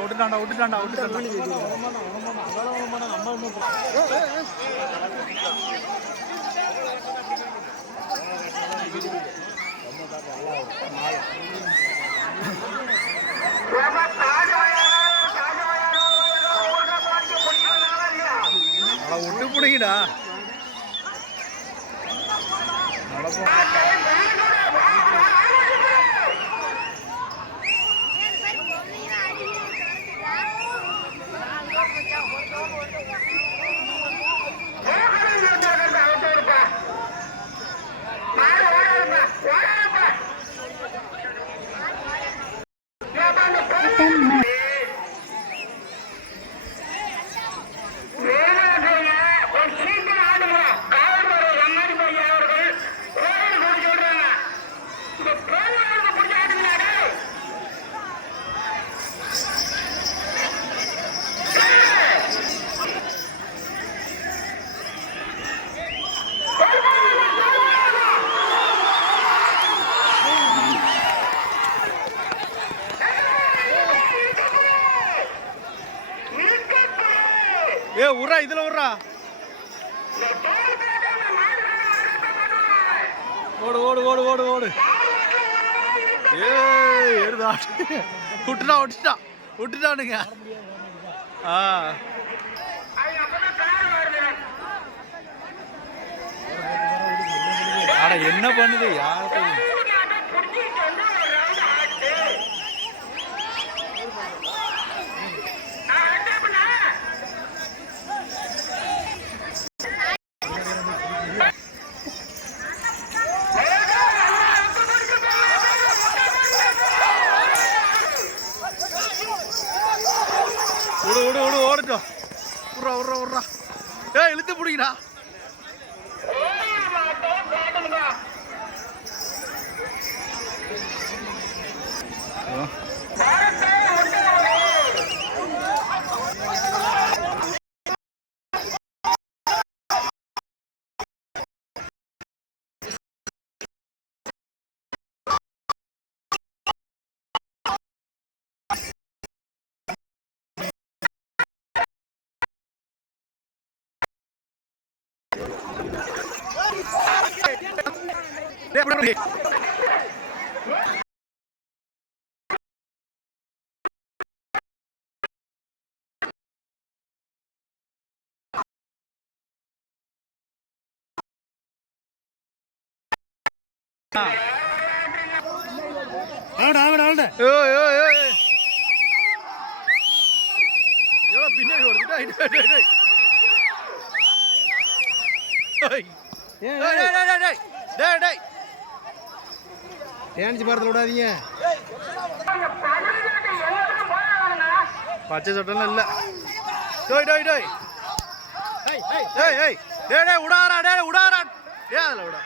விட்டுட்டாண்டா விட்டுட்டாண்டா விட்டுட்டாண்டா விட்டுட்டாண்டா அட விட்டு நடப்போம் ஏ உர்றா இதுல உர்றா. ஓடு ஓடு ஓடு ஓடு ஓடு. ஏ எருதா விட்டுட்டா விட்டுட்டா. விட்டுட்டானுங்க. ஆ. என்ன பண்ணுது? யாருக்கும் விடு விடு விடு ஓடட்டும் விட்றா விட்றா விட்றா ஏ இழுத்து பிடிங்கடா. டேய், đi അവിടെ അവിടെ അവിടെ പിന്നെ കൊടുത്തിട്ട് ஏன்ச்சு படத்தில் விடாதீங்க. பச்சை சட்டெல்லாம் இல்ல. டேய் டேய் டேய். ஏய், ஏய். டேய் டேய் உடாரா டேய் உடாரா. ஏன் அதுல விடா.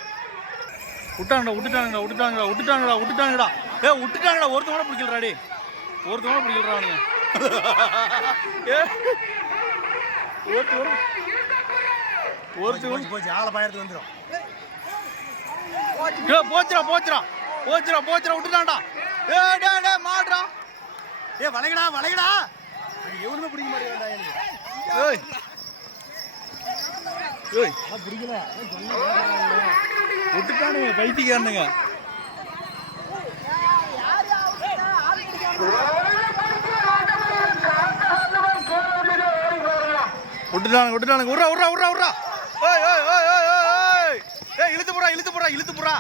விட்டாங்கடா விட்டுட்டாங்கடா விட்டுட்டாங்கடா விட்டுட்டாங்கடா விட்டுட்டாங்கடா. ஏய் விட்டுட்டாங்கடா ஒருத்தவங்க பிடிக்கலடா டேய். ஒருத்தவங்க பிடிக்கலடா அவனுங்க. ஏய் ஒருத்தவங்க ஒருத்தவங்க போச்சு ஆளை பாயறதுக்கு வந்துடும் போச்சுடா போச்சுடா. போச்சுடா போச்சுடா விட்டுட்டான்டா. ஏய் டேய் டேய் மாட்றா ஏ வளைகடா வளைகடா எவனுமே பிடிக்க மாட்டேங்கிறா எனக்கு. ஏய். ஏய். பிடிக்கல. விட்டுட்டானுங்க பைத்தியக்காரனுங்க. விட்டுட்டானுங்க விட்டுட்டானுங்க. உர்றா உர்றா உர்றா உர்றா. ஏய் ஏய் ஏய் ஏய் ஏய் ஏய். ஏய் இழுத்து போறா இழுத்து போறா இழுத்து போறா